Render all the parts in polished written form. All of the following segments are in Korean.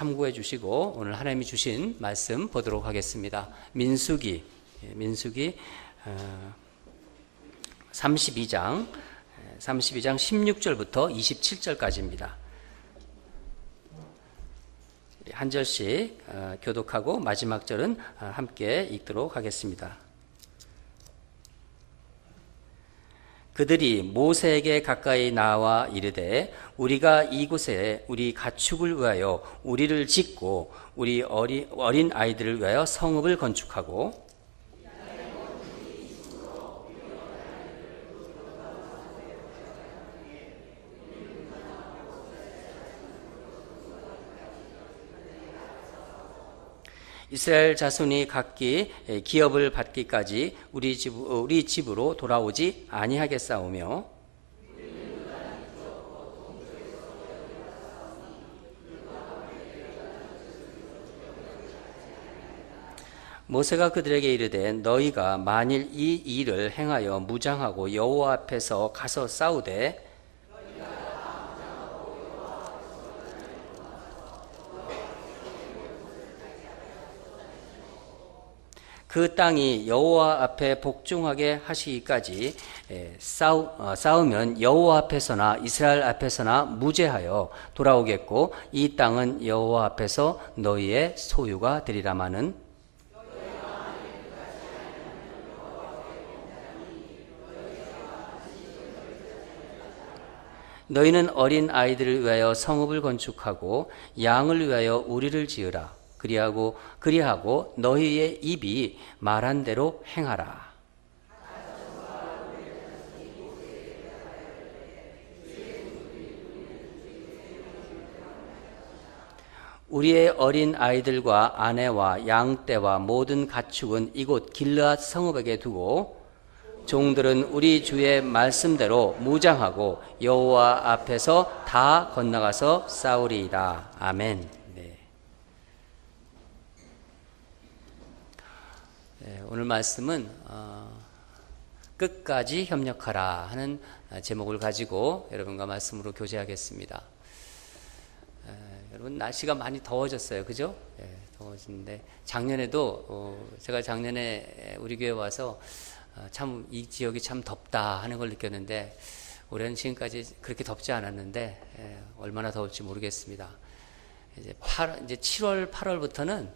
참고해 주시고 오늘 하나님이 주신 말씀 보도록 하겠습니다. 민수기 32장 16절부터 27절까지입니다. 한 절씩 교독하고 마지막 절은 함께 읽도록 하겠습니다. 그들이 모세에게 가까이 나와 이르되 우리가 이곳에 우리 가축을 위하여 우리를 짓고 우리 어린 아이들을 위하여 성읍을 건축하고 이스라엘 자손이 각기 기업을 받기까지 우리 집으로 돌아오지 아니하겠사오며 모세가 그들에게 이르되 너희가 만일 이 일을 행하여 무장하고 여호와 앞에서 가서 싸우되 그 땅이 여호와 앞에 복종하게 하시기까지 싸우면 여호와 앞에서나 이스라엘 앞에서나 무죄하여 돌아오겠고 이 땅은 여호와 앞에서 너희의 소유가 되리라마는 너희는 어린 아이들을 위하여 성읍을 건축하고 양을 위하여 우리를 지으라. 그리하고 너희의 입이 말한 대로 행하라. 우리의 어린 아이들과 아내와 양떼와 모든 가축은 이곳 길르앗 성읍에게 두고 종들은 우리 주의 말씀대로 무장하고 여호와 앞에서 다 건너가서 싸우리이다. 아멘. 오늘 말씀은 끝까지 협력하라 하는 제목을 가지고 여러분과 말씀으로 교제하겠습니다. 여러분 날씨가 많이 더워졌어요, 그죠? 더워지는데 작년에도 제가 작년에 우리 교회 와서 참 이 지역이 참 덥다 하는 걸 느꼈는데 올해는 지금까지 그렇게 덥지 않았는데 얼마나 더울지 모르겠습니다. 이제 7월, 8월부터는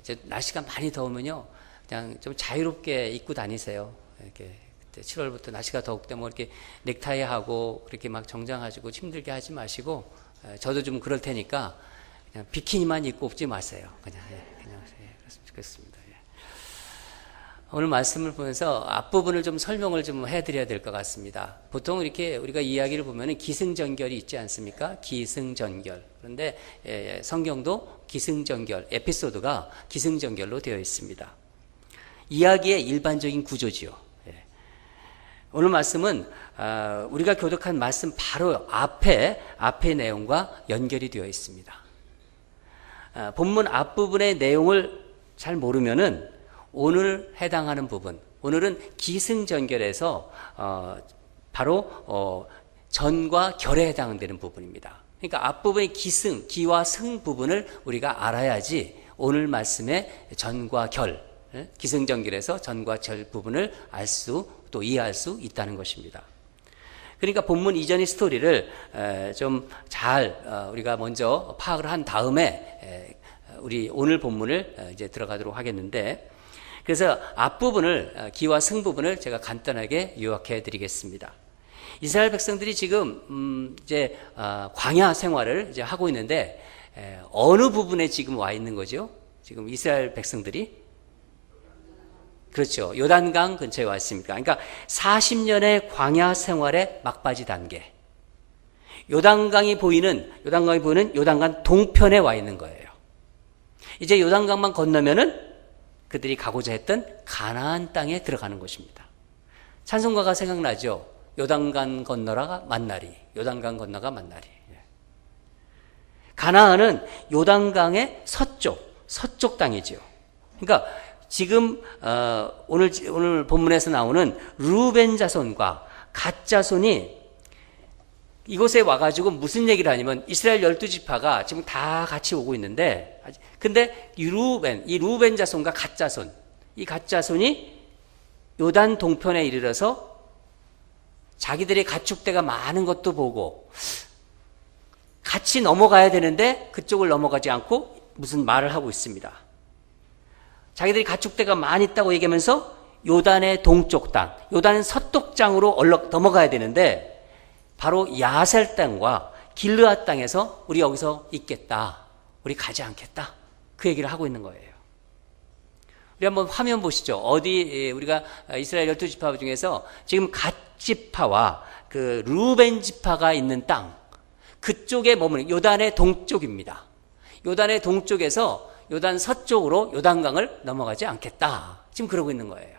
이제 날씨가 많이 더우면요, 그냥 좀 자유롭게 입고 다니세요. 이렇게 그때 7월부터 날씨가 더울 때 뭐 이렇게 넥타이 하고 그렇게 막 정장하시고 힘들게 하지 마시고, 저도 좀 그럴 테니까 그냥 비키니만 입고 없지 마세요. 그냥 그랬으면 좋겠습니다. 오늘 말씀을 보면서 앞부분을 좀 설명을 좀 해드려야 될 것 같습니다. 보통 이렇게 우리가 이야기를 보면은 기승전결이 있지 않습니까? 기승전결. 그런데 성경도 기승전결, 에피소드가 기승전결로 되어 있습니다. 이야기의 일반적인 구조지요. 오늘 말씀은 우리가 교독한 말씀 바로 앞에 내용과 연결이 되어 있습니다. 본문 앞부분의 내용을 잘 모르면은 오늘 해당하는 부분, 오늘은 기승전결에서 바로 전과 결에 해당되는 부분입니다. 그러니까 앞부분의 기와 승 부분을 우리가 알아야지 오늘 말씀의 전과 결, 기승전결에서 전과 절 부분을 또 이해할 수 있다는 것입니다. 그러니까 본문 이전의 스토리를 좀 잘 우리가 먼저 파악을 한 다음에 우리 오늘 본문을 이제 들어가도록 하겠는데, 그래서 앞부분을, 기와 승 부분을 제가 간단하게 요약해 드리겠습니다. 이스라엘 백성들이 지금 이제 광야 생활을 이제 하고 있는데 어느 부분에 지금 와 있는 거죠? 지금 이스라엘 백성들이, 그렇죠, 요단강 근처에 와 있습니다. 그러니까 40년의 광야 생활의 막바지 단계, 요단강이 보이는 요단강 동편에 와 있는 거예요. 이제 요단강만 건너면은 그들이 가고자 했던 가나안 땅에 들어가는 것입니다. 찬송가가 생각나죠? 요단강 건너가 만나리. 가나안은 요단강의 서쪽 땅이죠. 그러니까 지금 오늘 본문에서 나오는 루벤 자손과 갓 자손이 이곳에 와가지고 무슨 얘기를 하냐면 이스라엘 12지파가 지금 다 같이 오고 있는데, 근데 이 루벤 자손과 갓 자손, 이 갓 자손이 요단 동편에 이르러서 자기들의 가축대가 많은 것도 보고 같이 넘어가야 되는데 그쪽을 넘어가지 않고 무슨 말을 하고 있습니다. 자기들이 가축대가 많이 있다고 얘기하면서 요단의 동쪽 땅, 요단 서쪽 장으로 넘어가야 되는데 바로 야셀 땅과 길르앗 땅에서 우리 여기서 있겠다, 우리 가지 않겠다, 그 얘기를 하고 있는 거예요. 우리 한번 화면 보시죠. 어디 우리가 이스라엘 12지파 중에서 지금 갓 지파와 그 루벤 지파가 있는 땅, 그쪽에 머무는 요단의 동쪽입니다. 요단의 동쪽에서 요단 서쪽으로 요단강을 넘어가지 않겠다, 지금 그러고 있는 거예요.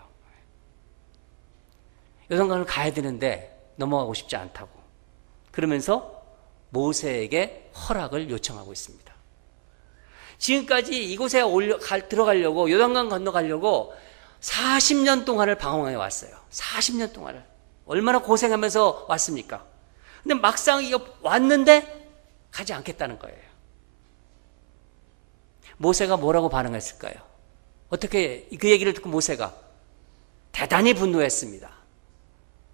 요단강을 가야 되는데 넘어가고 싶지 않다고 그러면서 모세에게 허락을 요청하고 있습니다. 지금까지 이곳에 들어가려고, 요단강 건너가려고 40년 동안을 방황해 왔어요. 40년 동안을. 얼마나 고생하면서 왔습니까? 근데 막상 이거 왔는데 가지 않겠다는 거예요. 모세가 뭐라고 반응했을까요? 어떻게, 그 얘기를 듣고 모세가 대단히 분노했습니다.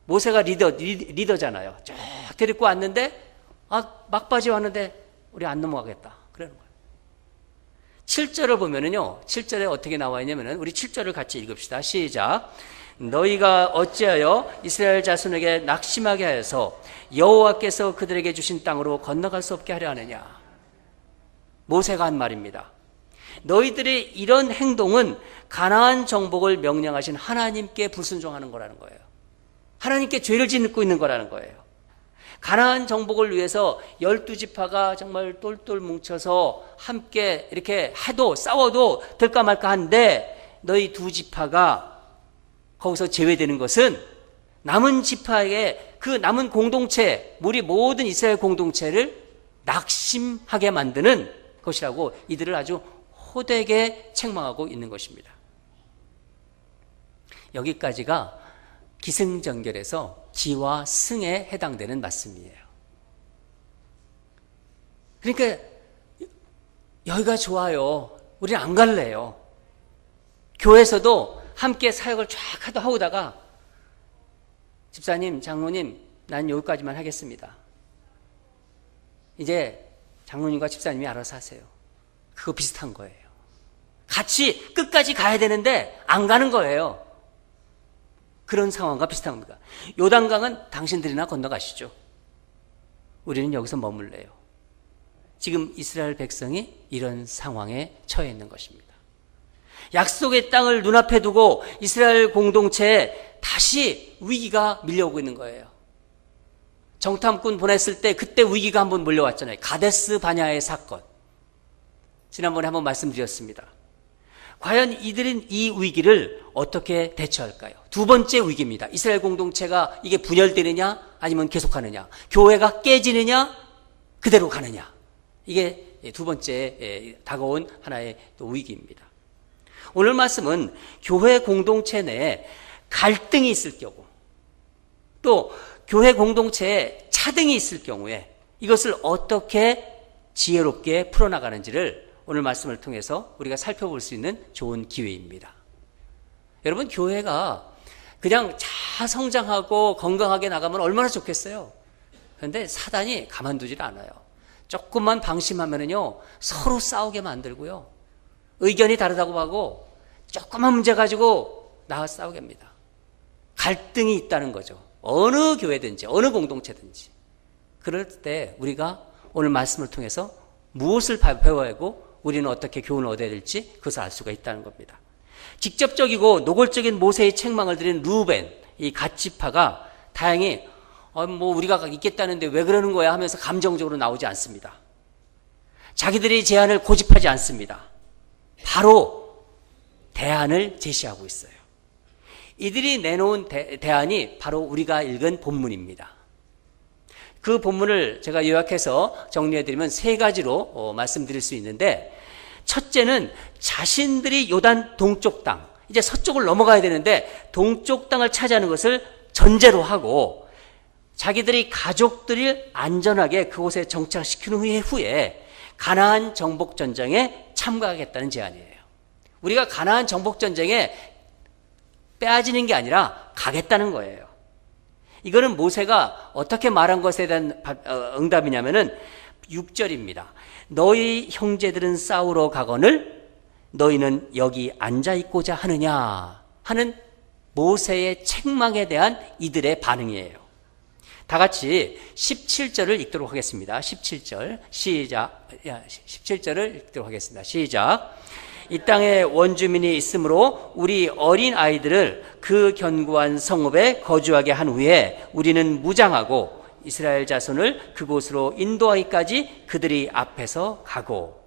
모세가 리더잖아요. 쭉 데리고 왔는데, 막바지 왔는데 우리 안 넘어가겠다, 그러는 거예요. 7절을 보면은요, 7절에 어떻게 나와 있냐면은, 우리 7절을 같이 읽읍시다. 시작. 너희가 어찌하여 이스라엘 자손에게 낙심하게 하여서 여호와께서 그들에게 주신 땅으로 건너갈 수 없게 하려 하느냐. 모세가 한 말입니다. 너희들의 이런 행동은 가나안 정복을 명령하신 하나님께 불순종하는 거라는 거예요. 하나님께 죄를 짓고 있는 거라는 거예요. 가나안 정복을 위해서 12지파가 정말 똘똘 뭉쳐서 함께 이렇게 해도, 싸워도 될까 말까 한데, 너희 두 지파가 거기서 제외되는 것은 남은 지파의 그 남은 공동체, 우리 모든 이스라엘 공동체를 낙심하게 만드는 것이라고 이들을 아주 호되게 책망하고 있는 것입니다. 여기까지가 기승전결에서 기와 승에 해당되는 말씀이에요. 그러니까 여기가 좋아요, 우리는 안 갈래요. 교회에서도 함께 사역을 쫙 하다가 집사님, 장로님, 난 여기까지만 하겠습니다. 이제 장로님과 집사님이 알아서 하세요. 그거 비슷한 거예요. 같이 끝까지 가야 되는데 안 가는 거예요. 그런 상황과 비슷한 겁니다. 요단강은 당신들이나 건너가시죠. 우리는 여기서 머물래요. 지금 이스라엘 백성이 이런 상황에 처해 있는 것입니다. 약속의 땅을 눈앞에 두고 이스라엘 공동체에 다시 위기가 밀려오고 있는 거예요. 정탐꾼 보냈을 때 그때 위기가 한번 몰려왔잖아요. 가데스 바냐의 사건. 지난번에 한번 말씀드렸습니다. 과연 이들은 이 위기를 어떻게 대처할까요? 두 번째 위기입니다. 이스라엘 공동체가 이게 분열되느냐 아니면 계속하느냐, 교회가 깨지느냐 그대로 가느냐, 이게 두 번째 다가온 하나의 또 위기입니다. 오늘 말씀은 교회 공동체 내에 갈등이 있을 경우, 또 교회 공동체에 차등이 있을 경우에 이것을 어떻게 지혜롭게 풀어나가는지를 오늘 말씀을 통해서 우리가 살펴볼 수 있는 좋은 기회입니다. 여러분, 교회가 그냥 잘 성장하고 건강하게 나가면 얼마나 좋겠어요. 그런데 사단이 가만두질 않아요. 조금만 방심하면요 서로 싸우게 만들고요, 의견이 다르다고 하고 조그만 문제 가지고 나와 싸우게 합니다. 갈등이 있다는 거죠. 어느 교회든지 어느 공동체든지. 그럴 때 우리가 오늘 말씀을 통해서 무엇을 배워야 하고 우리는 어떻게 교훈을 얻어야 될지 그것을 알 수가 있다는 겁니다. 직접적이고 노골적인 모세의 책망을 드린 루벤, 이 갓 지파가 다행히 뭐 우리가 있겠다는데 왜 그러는 거야 하면서 감정적으로 나오지 않습니다. 자기들의 제안을 고집하지 않습니다. 바로 대안을 제시하고 있어요. 이들이 내놓은 대안이 바로 우리가 읽은 본문입니다. 그 본문을 제가 요약해서 정리해드리면 세 가지로 말씀드릴 수 있는데, 첫째는 자신들이 요단 동쪽 땅, 이제 서쪽을 넘어가야 되는데 동쪽 땅을 차지하는 것을 전제로 하고 자기들의 가족들을 안전하게 그곳에 정착시킨 후에 가나안 정복 전쟁에 참가하겠다는 제안이에요. 우리가 가나안 정복 전쟁에 빼앗기는 게 아니라 가겠다는 거예요. 이거는 모세가 어떻게 말한 것에 대한 응답이냐면은 6절입니다. 너희 형제들은 싸우러 가거늘 너희는 여기 앉아 있고자 하느냐 하는 모세의 책망에 대한 이들의 반응이에요. 다 같이 17절을 읽도록 하겠습니다. 17절 시작. 17절을 읽도록 하겠습니다. 시작. 이 땅에 원주민이 있으므로 우리 어린 아이들을 그 견고한 성읍에 거주하게 한 후에 우리는 무장하고 이스라엘 자손을 그곳으로 인도하기까지 그들이 앞에서 가고.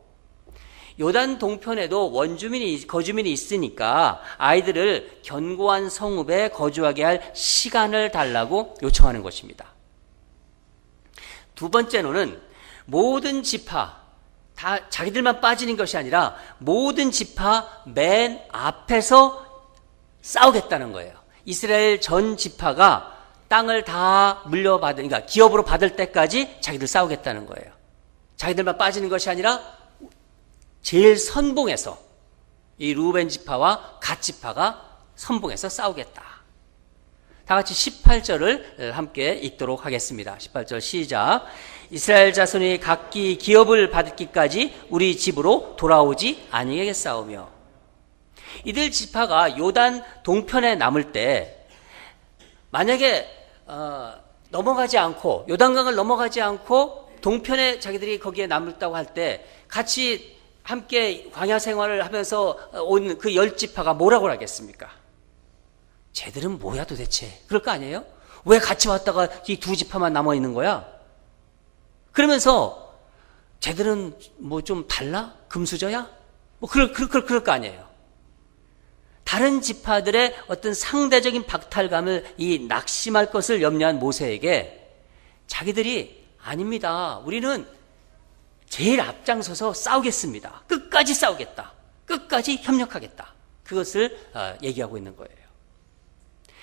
요단 동편에도 거주민이 있으니까 아이들을 견고한 성읍에 거주하게 할 시간을 달라고 요청하는 것입니다. 두 번째로는 모든 지파, 다 자기들만 빠지는 것이 아니라 모든 지파 맨 앞에서 싸우겠다는 거예요. 이스라엘 전 지파가 땅을 다 그러니까 기업으로 받을 때까지 자기들 싸우겠다는 거예요. 자기들만 빠지는 것이 아니라 제일 선봉에서 이 루벤 지파와 갓 지파가 선봉에서 싸우겠다. 다 같이 18절을 함께 읽도록 하겠습니다. 18절 시작. 이스라엘 자손이 각기 기업을 받기까지 우리 집으로 돌아오지 아니하겠사오며. 이들 지파가 요단 동편에 남을 때 만약에 넘어가지 않고 요단강을 넘어가지 않고 동편에 자기들이 거기에 남았다고 할 때 같이 함께 광야 생활을 하면서 온 그 10지파가 뭐라고 하겠습니까? 쟤들은 뭐야 도대체? 그럴 거 아니에요? 왜 같이 왔다가 이 두 지파만 남아 있는 거야? 그러면서 쟤들은 뭐 좀 달라? 금수저야? 뭐 그럴 거 아니에요. 다른 지파들의 어떤 상대적인 박탈감을 이 낙심할 것을 염려한 모세에게 자기들이 아닙니다. 우리는 제일 앞장서서 싸우겠습니다. 끝까지 싸우겠다. 끝까지 협력하겠다. 그것을 얘기하고 있는 거예요.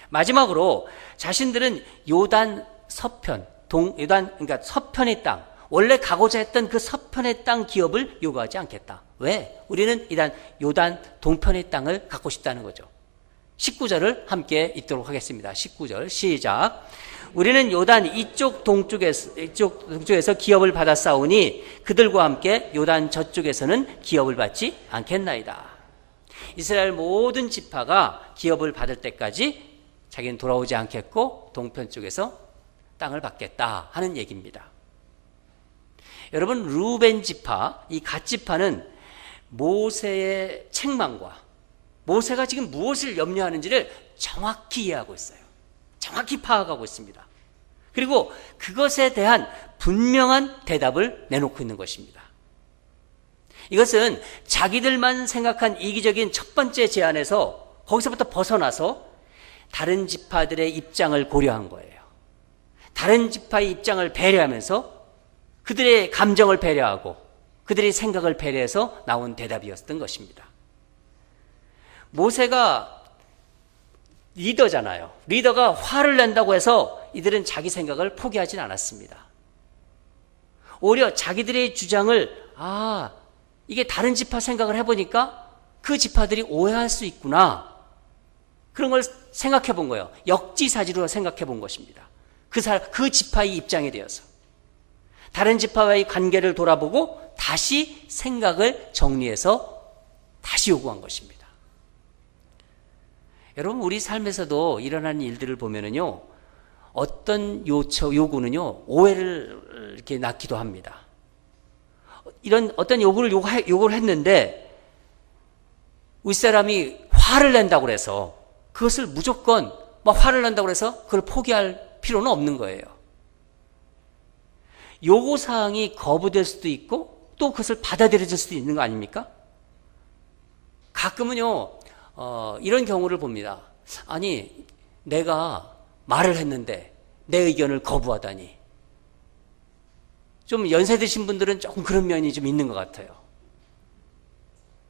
마지막으로 자신들은 요단 서편, 그러니까 서편의 땅, 원래 가고자 했던 그 서편의 땅 기업을 요구하지 않겠다. 왜? 우리는 일단 요단 동편의 땅을 갖고 싶다는 거죠. 19절을 함께 읽도록 하겠습니다. 19절 시작. 우리는 요단 이쪽 동쪽에서 기업을 받아 싸우니 그들과 함께 요단 저쪽에서는 기업을 받지 않겠나이다. 이스라엘 모든 지파가 기업을 받을 때까지 자기는 돌아오지 않겠고 동편 쪽에서 땅을 받겠다 하는 얘기입니다. 여러분, 루벤 지파, 이 갓 지파는 모세의 책망과 모세가 지금 무엇을 염려하는지를 정확히 이해하고 있어요. 정확히 파악하고 있습니다. 그리고 그것에 대한 분명한 대답을 내놓고 있는 것입니다. 이것은 자기들만 생각한 이기적인 첫 번째 제안에서 거기서부터 벗어나서 다른 지파들의 입장을 고려한 거예요. 다른 지파의 입장을 배려하면서 그들의 감정을 배려하고 그들의 생각을 배려해서 나온 대답이었던 것입니다. 모세가 리더잖아요. 리더가 화를 낸다고 해서 이들은 자기 생각을 포기하진 않았습니다. 오히려 자기들의 주장을 이게 다른 지파 생각을 해보니까 그 지파들이 오해할 수 있구나. 그런 걸 생각해 본 거예요. 역지사지로 생각해 본 것입니다. 그 지파의 입장에 대해서. 다른 지파와의 관계를 돌아보고 다시 생각을 정리해서 다시 요구한 것입니다. 여러분, 우리 삶에서도 일어나는 일들을 보면은요, 어떤 요구는요, 오해를 이렇게 낳기도 합니다. 이런 어떤 요구를 했는데, 윗사람이 화를 낸다고 그래서 그것을 무조건 화를 낸다고 해서 그걸 포기할 필요는 없는 거예요. 요구사항이 거부될 수도 있고 또 그것을 받아들여질 수도 있는 거 아닙니까? 가끔은요, 이런 경우를 봅니다. 아니, 내가 말을 했는데 내 의견을 거부하다니. 좀 연세 드신 분들은 조금 그런 면이 좀 있는 것 같아요.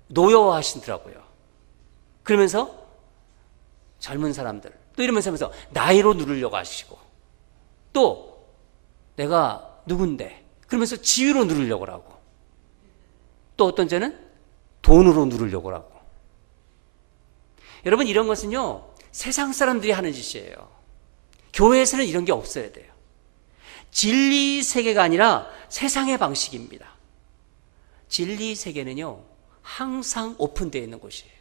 노여워하시더라고요. 그러면서 젊은 사람들 또 이러면서 나이로 누르려고 하시고 또 내가 누군데 그러면서 지위로 누리려고 하고, 또 어떤 자는 돈으로 누리려고 하고. 여러분, 이런 것은요 세상 사람들이 하는 짓이에요. 교회에서는 이런 게 없어야 돼요. 진리 세계가 아니라 세상의 방식입니다. 진리 세계는요 항상 오픈되어 있는 곳이에요.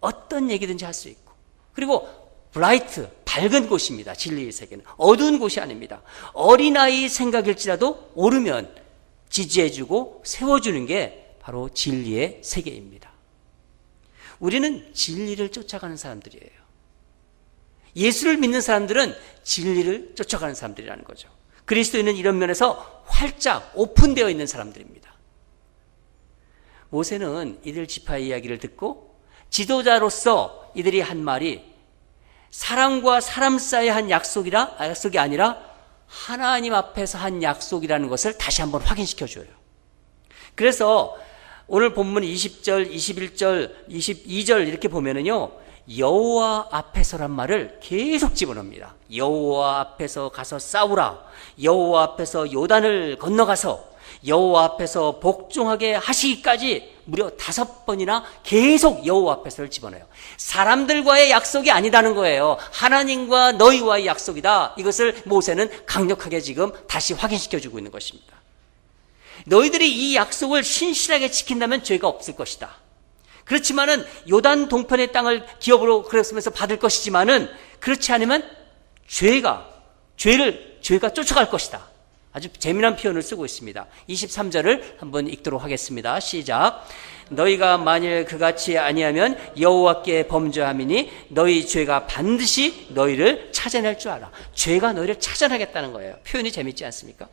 어떤 얘기든지 할 수 있고, 그리고 브라이트, 밝은 곳입니다. 진리의 세계는 어두운 곳이 아닙니다. 어린아이 생각일지라도 옳으면 지지해주고 세워주는 게 바로 진리의 세계입니다. 우리는 진리를 쫓아가는 사람들이에요. 예수를 믿는 사람들은 진리를 쫓아가는 사람들이라는 거죠. 그리스도인은 이런 면에서 활짝 오픈되어 있는 사람들입니다. 모세는 이들 지파의 이야기를 듣고 지도자로서 이들이 한 말이 사람과 사람 사이의 한 약속이 아니라 하나님 앞에서 한 약속이라는 것을 다시 한번 확인시켜줘요. 그래서 오늘 본문 20절, 21절, 22절 이렇게 보면은요 여호와 앞에서란 말을 계속 집어넣습니다. 여호와 앞에서 가서 싸우라, 여호와 앞에서 요단을 건너가서 여호와 앞에서 복종하게 하시기까지 무려 5번이나 계속 여호와 앞에서를 집어넣어요. 사람들과의 약속이 아니다는 거예요. 하나님과 너희와의 약속이다. 이것을 모세는 강력하게 지금 다시 확인시켜주고 있는 것입니다. 너희들이 이 약속을 신실하게 지킨다면 죄가 없을 것이다. 그렇지만은 요단 동편의 땅을 기업으로 그랬으면서 받을 것이지만은 그렇지 않으면 죄가 쫓아갈 것이다. 아주 재미난 표현을 쓰고 있습니다. 23절을 한번 읽도록 하겠습니다. 시작. 너희가 만일 그같이 아니하면 여호와께 범죄함이니 너희 죄가 반드시 너희를 찾아낼 줄 알아. 죄가 너희를 찾아내겠다는 거예요. 표현이 재밌지 않습니까?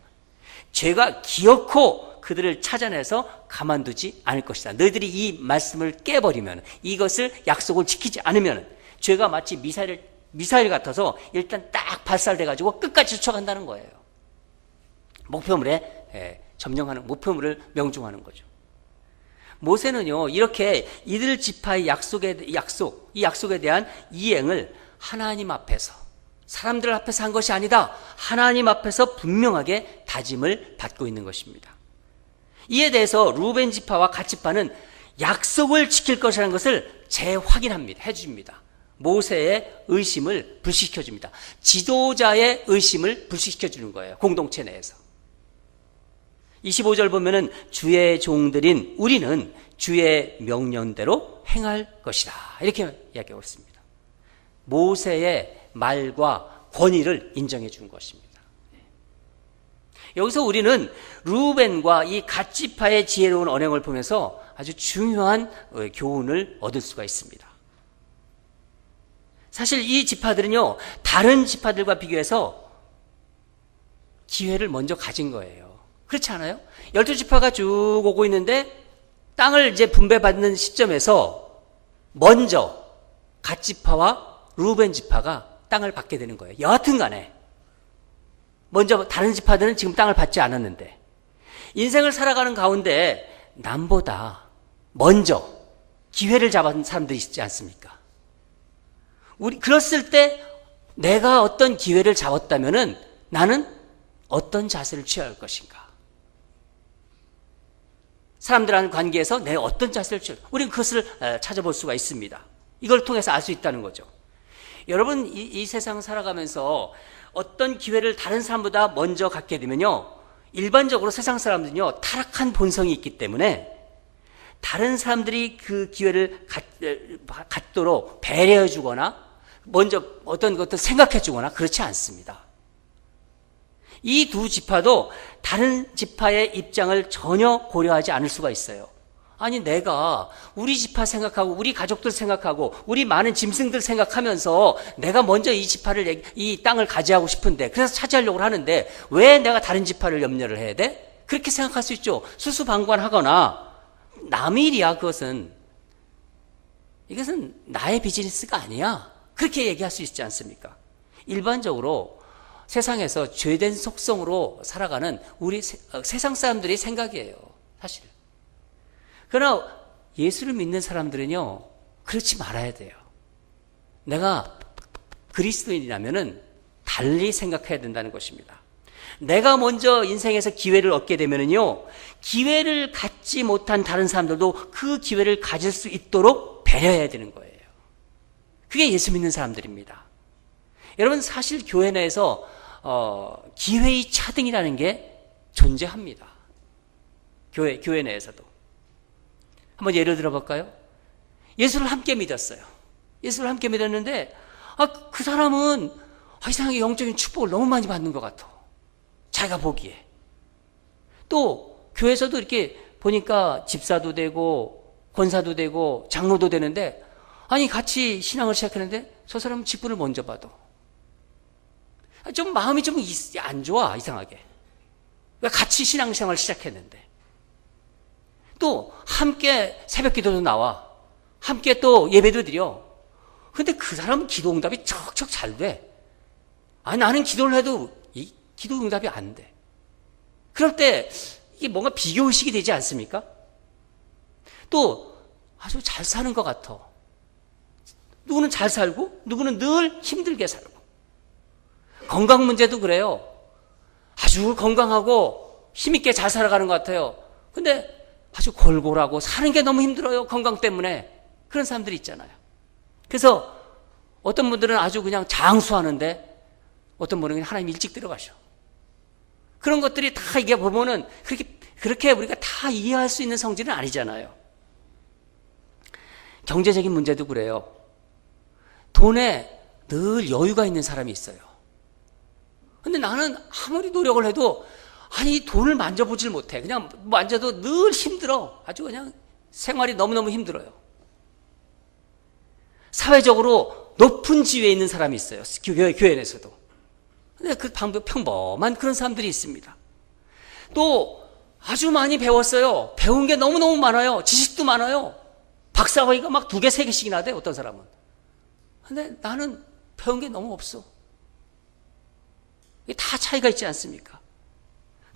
죄가 기어코 그들을 찾아내서 가만두지 않을 것이다. 너희들이 이 말씀을 깨버리면, 이것을 약속을 지키지 않으면 죄가 마치 미사일 같아서 일단 딱 발사돼가지고 끝까지 쫓아간다는 거예요. 목표물에 점령하는, 목표물을 명중하는 거죠. 모세는요 이렇게 이들 지파의 이 약속에 대한 이행을 하나님 앞에서, 사람들 앞에서 한 것이 아니다, 하나님 앞에서 분명하게 다짐을 받고 있는 것입니다. 이에 대해서 루벤 지파와 갓 지파는 약속을 지킬 것이라는 것을 재확인합니다. 해줍니다. 모세의 의심을 불식시켜줍니다. 지도자의 의심을 불식시켜주는 거예요. 공동체 내에서. 25절 보면은 주의 종들인 우리는 주의 명령대로 행할 것이다. 이렇게 이야기하고 있습니다. 모세의 말과 권위를 인정해 준 것입니다. 여기서 우리는 루벤과 이 갓 지파의 지혜로운 언행을 보면서 아주 중요한 교훈을 얻을 수가 있습니다. 사실 이 지파들은요 다른 지파들과 비교해서 기회를 먼저 가진 거예요. 그렇지 않아요? 12지파가 쭉 오고 있는데 땅을 이제 분배받는 시점에서 먼저 갓 지파와 루벤 지파가 땅을 받게 되는 거예요. 여하튼 간에 먼저 다른 지파들은 지금 땅을 받지 않았는데, 인생을 살아가는 가운데 남보다 먼저 기회를 잡은 사람들이 있지 않습니까? 그랬을 때 내가 어떤 기회를 잡았다면은 나는 어떤 자세를 취할 것인가? 사람들과의 관계에서 내가 어떤 자세를 취할, 우리는 그것을 찾아볼 수가 있습니다. 이걸 통해서 알 수 있다는 거죠. 여러분, 이 세상 살아가면서 어떤 기회를 다른 사람보다 먼저 갖게 되면요, 일반적으로 세상 사람들은요 타락한 본성이 있기 때문에 다른 사람들이 그 기회를 갖도록 배려해 주거나 먼저 어떤 것들 생각해 주거나 그렇지 않습니다. 이 두 지파도 다른 지파의 입장을 전혀 고려하지 않을 수가 있어요. 아니, 내가 우리 지파 생각하고 우리 가족들 생각하고 우리 많은 짐승들 생각하면서 내가 먼저 이 땅을 가지하고 싶은데, 그래서 차지하려고 하는데 왜 내가 다른 지파를 염려를 해야 돼? 그렇게 생각할 수 있죠. 수수방관하거나 남의 일이야. 이것은 나의 비즈니스가 아니야. 그렇게 얘기할 수 있지 않습니까? 일반적으로 세상에서 죄된 속성으로 살아가는 우리 세상 사람들의 생각이에요, 사실. 그러나 예수를 믿는 사람들은요 그렇지 말아야 돼요. 내가 그리스도인이라면은 달리 생각해야 된다는 것입니다. 내가 먼저 인생에서 기회를 얻게 되면요, 기회를 갖지 못한 다른 사람들도 그 기회를 가질 수 있도록 배려해야 되는 거예요. 그게 예수 믿는 사람들입니다. 여러분, 사실 교회 내에서 기회의 차등이라는 게 존재합니다. 교회 내에서도. 한번 예를 들어볼까요? 예수를 함께 믿었어요. 예수를 함께 믿었는데 그 사람은 이상하게 영적인 축복을 너무 많이 받는 것 같아. 자기가 보기에. 또 교회에서도 이렇게 보니까 집사도 되고 권사도 되고 장로도 되는데, 아니 같이 신앙을 시작했는데 저 사람은 직분을 먼저 받아. 좀 마음이 좀 안 좋아, 이상하게. 같이 신앙생활을 시작했는데. 또 함께 새벽 기도도 나와. 함께 또 예배도 드려. 근데 그 사람은 기도 응답이 척척 잘 돼. 나는 기도를 해도 이 기도 응답이 안 돼. 그럴 때 이게 뭔가 비교의식이 되지 않습니까? 또 아주 잘 사는 것 같아. 누구는 잘 살고 누구는 늘 힘들게 살고. 건강 문제도 그래요. 아주 건강하고 힘있게 잘 살아가는 것 같아요. 근데 아주 골골하고 사는 게 너무 힘들어요, 건강 때문에. 그런 사람들이 있잖아요. 그래서 어떤 분들은 아주 그냥 장수하는데 어떤 분은 그냥 하나님 일찍 들어가셔. 그런 것들이 다 이게 보면은 그렇게 우리가 다 이해할 수 있는 성질은 아니잖아요. 경제적인 문제도 그래요. 돈에 늘 여유가 있는 사람이 있어요. 근데 나는 아무리 노력을 해도 돈을 만져보질 못해. 그냥 만져도 늘 힘들어. 아주 그냥 생활이 너무너무 힘들어요. 사회적으로 높은 지위에 있는 사람이 있어요. 교회 내에서도. 근데 그 평범한 그런 사람들이 있습니다. 또 아주 많이 배웠어요. 배운 게 너무너무 많아요. 지식도 많아요. 박사학위가 막 2개, 3개씩이나 돼, 어떤 사람은. 근데 나는 배운 게 너무 없어. 이게 다 차이가 있지 않습니까?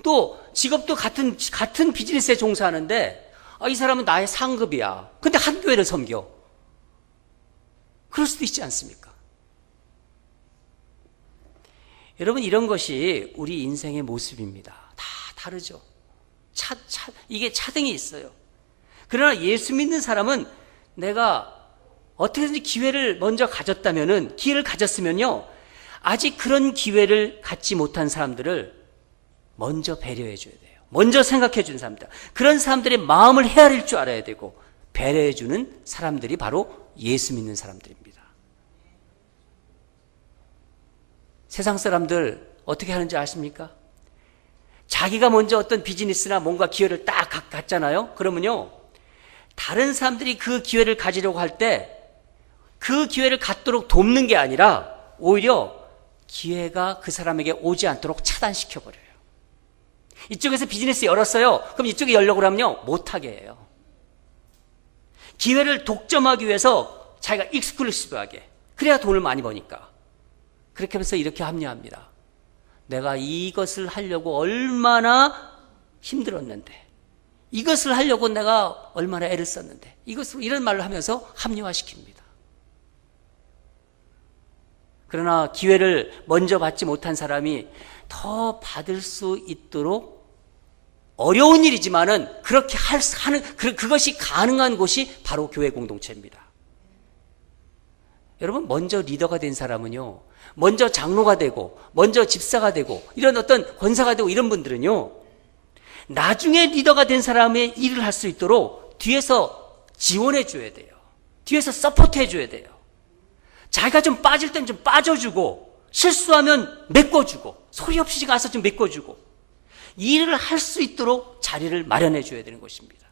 또 직업도 같은 비즈니스에 종사하는데 이 사람은 나의 상급이야. 근데 한 교회를 섬겨. 그럴 수도 있지 않습니까? 여러분, 이런 것이 우리 인생의 모습입니다. 다 다르죠. 이게 차등이 있어요. 그러나 예수 믿는 사람은 내가 어떻게든지 기회를 먼저 기회를 가졌으면요, 아직 그런 기회를 갖지 못한 사람들을 먼저 배려해 줘야 돼요. 먼저 생각해 주는 사람들. 그런 사람들의 마음을 헤아릴 줄 알아야 되고, 배려해 주는 사람들이 바로 예수 믿는 사람들입니다. 세상 사람들 어떻게 하는지 아십니까? 자기가 먼저 어떤 비즈니스나 뭔가 기회를 딱 갖잖아요. 그러면요, 다른 사람들이 그 기회를 가지려고 할 때 그 기회를 갖도록 돕는 게 아니라 오히려 기회가 그 사람에게 오지 않도록 차단시켜버려요. 이쪽에서 비즈니스 열었어요. 그럼 이쪽에 열려고 하면요, 못하게 해요. 기회를 독점하기 위해서 자기가 익스클루시브하게. 그래야 돈을 많이 버니까. 그렇게 하면서 이렇게 합리화합니다. 내가 이것을 하려고 얼마나 힘들었는데, 이것을 하려고 내가 얼마나 애를 썼는데, 이런 말을 하면서 합리화시킵니다. 그러나 기회를 먼저 받지 못한 사람이 더 받을 수 있도록 어려운 일이지만은 그렇게 그것이 가능한 곳이 바로 교회 공동체입니다. 여러분, 먼저 리더가 된 사람은요, 먼저 장로가 되고 먼저 집사가 되고 이런 어떤 권사가 되고 이런 분들은요, 나중에 리더가 된 사람의 일을 할 수 있도록 뒤에서 지원해 줘야 돼요. 뒤에서 서포트해 줘야 돼요. 자기가 좀 빠질 땐 좀 빠져주고, 실수하면 메꿔주고, 소리 없이 가서 좀 메꿔주고, 일을 할 수 있도록 자리를 마련해 줘야 되는 것입니다.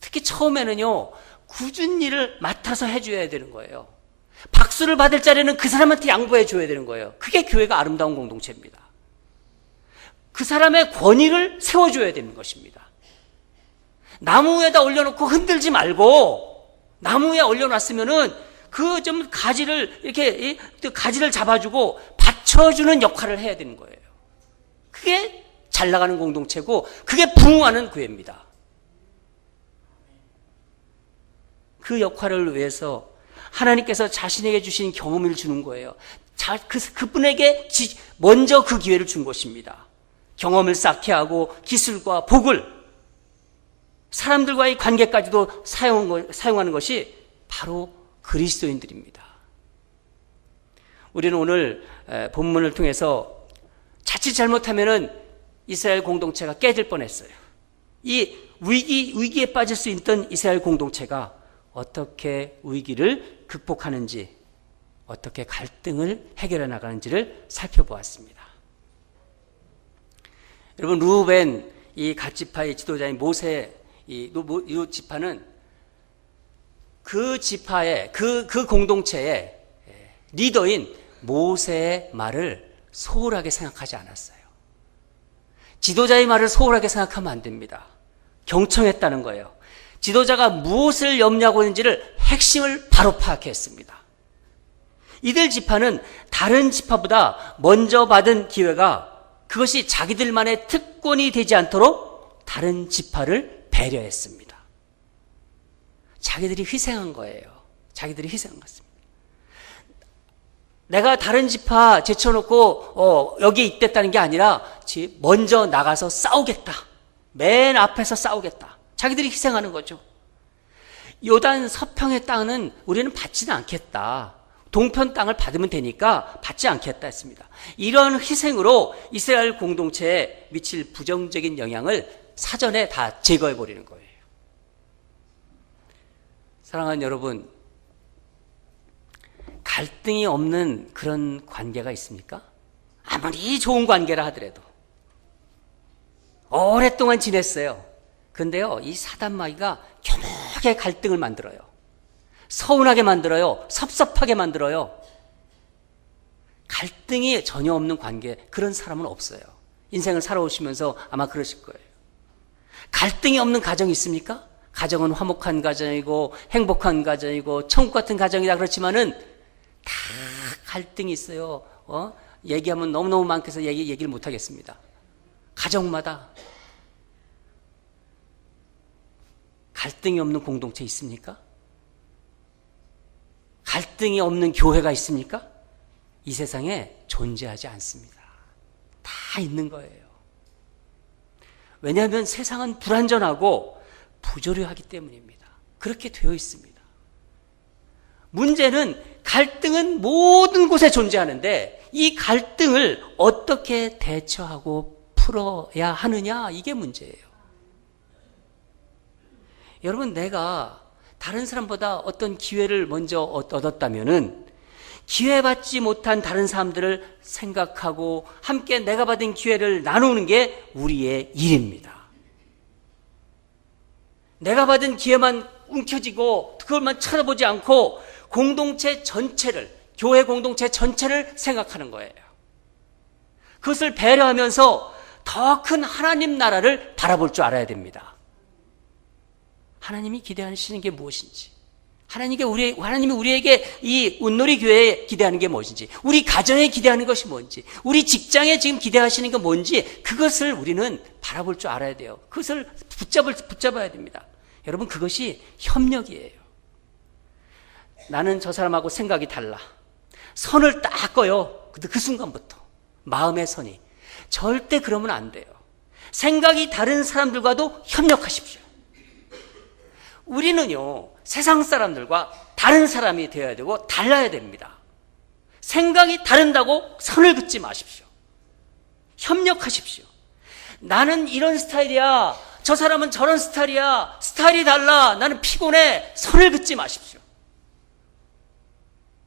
특히 처음에는요, 굳은 일을 맡아서 해줘야 되는 거예요. 박수를 받을 자리는 그 사람한테 양보해 줘야 되는 거예요. 그게 교회가 아름다운 공동체입니다. 그 사람의 권위를 세워줘야 되는 것입니다. 나무 위에다 올려놓고 흔들지 말고, 나무 위에 올려놨으면은 그 좀 가지를 잡아주고 받쳐주는 역할을 해야 되는 거예요. 그게 잘 나가는 공동체고, 그게 부흥하는 교회입니다. 그 역할을 위해서 하나님께서 자신에게 주신 경험을 주는 거예요. 그분에게 먼저 그 기회를 준 것입니다. 경험을 쌓게 하고 기술과 복을, 사람들과의 관계까지도 사용하는 것이 바로 그리스도인들입니다. 우리는 오늘 본문을 통해서 자칫 잘못하면은 이스라엘 공동체가 깨질 뻔했어요. 이 위기에 빠질 수 있던 이스라엘 공동체가 어떻게 위기를 극복하는지, 어떻게 갈등을 해결해 나가는지를 살펴보았습니다. 여러분, 루벤 이 갓지파의 지도자인 모세 이 지파는 그 지파의 그 공동체의 리더인 모세의 말을 소홀하게 생각하지 않았어요. 지도자의 말을 소홀하게 생각하면 안 됩니다. 경청했다는 거예요. 지도자가 무엇을 염려하고 있는지를 핵심을 바로 파악했습니다. 이들 지파는 다른 지파보다 먼저 받은 기회가 그것이 자기들만의 특권이 되지 않도록 다른 지파를 배려했습니다. 자기들이 희생한 거예요. 자기들이 희생한 것입니다. 내가 다른 지파 제쳐놓고 여기에 있댔다는 게 아니라 먼저 나가서 싸우겠다. 맨 앞에서 싸우겠다. 자기들이 희생하는 거죠. 요단 서평의 땅은 우리는 받지는 않겠다. 동편 땅을 받으면 되니까 받지 않겠다 했습니다. 이런 희생으로 이스라엘 공동체에 미칠 부정적인 영향을 사전에 다 제거해버리는 거예요. 사랑하는 여러분, 갈등이 없는 그런 관계가 있습니까? 아무리 좋은 관계라 하더라도. 오랫동안 지냈어요. 근데요, 이 사단마귀가 교묘하게 갈등을 만들어요. 서운하게 만들어요. 섭섭하게 만들어요. 갈등이 전혀 없는 관계, 그런 사람은 없어요. 인생을 살아오시면서 아마 그러실 거예요. 갈등이 없는 가정이 있습니까? 가정은 화목한 가정이고 행복한 가정이고 천국 같은 가정이다 그렇지만은 다 갈등이 있어요. 얘기하면 너무너무 많게서 얘기를 못 하겠습니다. 가정마다 갈등이 없는 공동체 있습니까? 갈등이 없는 교회가 있습니까? 이 세상에 존재하지 않습니다. 다 있는 거예요. 왜냐하면 세상은 불완전하고 부조리하기 때문입니다. 그렇게 되어 있습니다. 문제는 갈등은 모든 곳에 존재하는데 이 갈등을 어떻게 대처하고 풀어야 하느냐, 이게 문제예요. 여러분, 내가 다른 사람보다 어떤 기회를 먼저 얻었다면은 기회받지 못한 다른 사람들을 생각하고 함께 내가 받은 기회를 나누는 게 우리의 일입니다. 내가 받은 기회만 움켜쥐고 그것만 쳐다보지 않고 공동체 전체를, 교회 공동체 전체를 생각하는 거예요. 그것을 배려하면서 더 큰 하나님 나라를 바라볼 줄 알아야 됩니다. 하나님이 기대하시는 게 무엇인지, 하나님이 우리에게 이 운놀이 교회에 기대하는 게 무엇인지, 우리 가정에 기대하는 것이 뭔지, 우리 직장에 지금 기대하시는 게 뭔지, 그것을 우리는 바라볼 줄 알아야 돼요. 그것을 붙잡아야 됩니다. 여러분, 그것이 협력이에요. 나는 저 사람하고 생각이 달라. 선을 딱 꺼요. 근데 그 순간부터 마음의 선이. 절대 그러면 안 돼요. 생각이 다른 사람들과도 협력하십시오. 우리는요, 세상 사람들과 다른 사람이 되어야 되고 달라야 됩니다. 생각이 다른다고 선을 긋지 마십시오. 협력하십시오. 나는 이런 스타일이야. 저 사람은 저런 스타일이야. 스타일이 달라. 나는 피곤해. 선을 긋지 마십시오.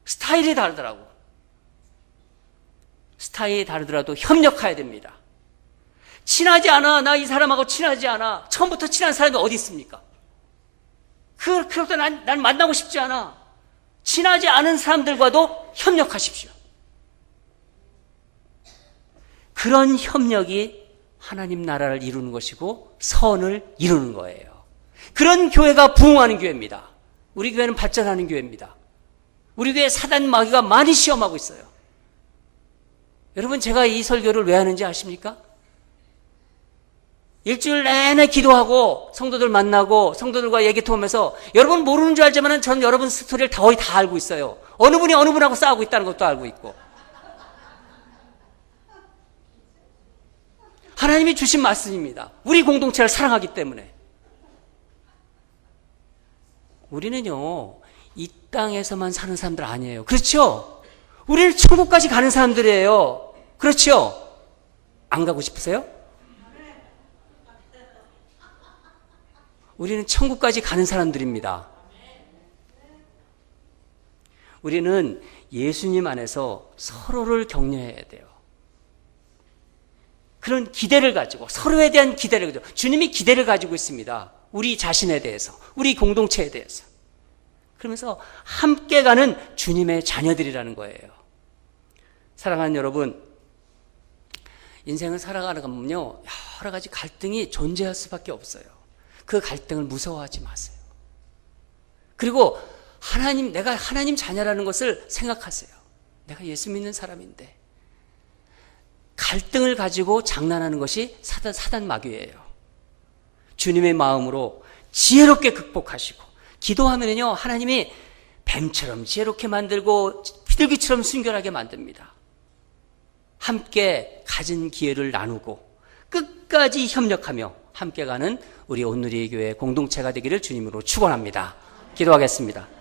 스타일이 다르더라고. 스타일이 다르더라도 협력해야 됩니다. 친하지 않아. 나 이 사람하고 친하지 않아. 처음부터 친한 사람이 어디 있습니까? 그렇다 난 만나고 싶지 않아. 친하지 않은 사람들과도 협력하십시오. 그런 협력이 하나님 나라를 이루는 것이고 선을 이루는 거예요. 그런 교회가 부흥하는 교회입니다. 우리 교회는 발전하는 교회입니다. 우리 교회 사단 마귀가 많이 시험하고 있어요. 여러분, 제가 이 설교를 왜 하는지 아십니까? 일주일 내내 기도하고 성도들 만나고 성도들과 얘기 통하면서 여러분 모르는 줄 알지만 저는 여러분 스토리를 거의 다 알고 있어요. 어느 분이 어느 분하고 싸우고 있다는 것도 알고 있고, 하나님이 주신 말씀입니다. 우리 공동체를 사랑하기 때문에. 우리는요, 이 땅에서만 사는 사람들 아니에요. 그렇죠? 우리는 천국까지 가는 사람들이에요. 그렇죠? 안 가고 싶으세요? 우리는 천국까지 가는 사람들입니다. 우리는 예수님 안에서 서로를 격려해야 돼요. 그런 기대를 가지고, 서로에 대한 기대를 가지고, 주님이 기대를 가지고 있습니다. 우리 자신에 대해서, 우리 공동체에 대해서. 그러면서 함께 가는 주님의 자녀들이라는 거예요. 사랑하는 여러분, 인생을 살아가는 거면요, 여러 가지 갈등이 존재할 수밖에 없어요. 그 갈등을 무서워하지 마세요. 그리고 내가 하나님 자녀라는 것을 생각하세요. 내가 예수 믿는 사람인데. 갈등을 가지고 장난하는 것이 사단 마귀예요. 주님의 마음으로 지혜롭게 극복하시고, 기도하면요, 하나님이 뱀처럼 지혜롭게 만들고 비둘기처럼 순결하게 만듭니다. 함께 가진 기회를 나누고 끝까지 협력하며 함께 가는 우리 온누리 교회 공동체가 되기를 주님으로 축원합니다. 기도하겠습니다.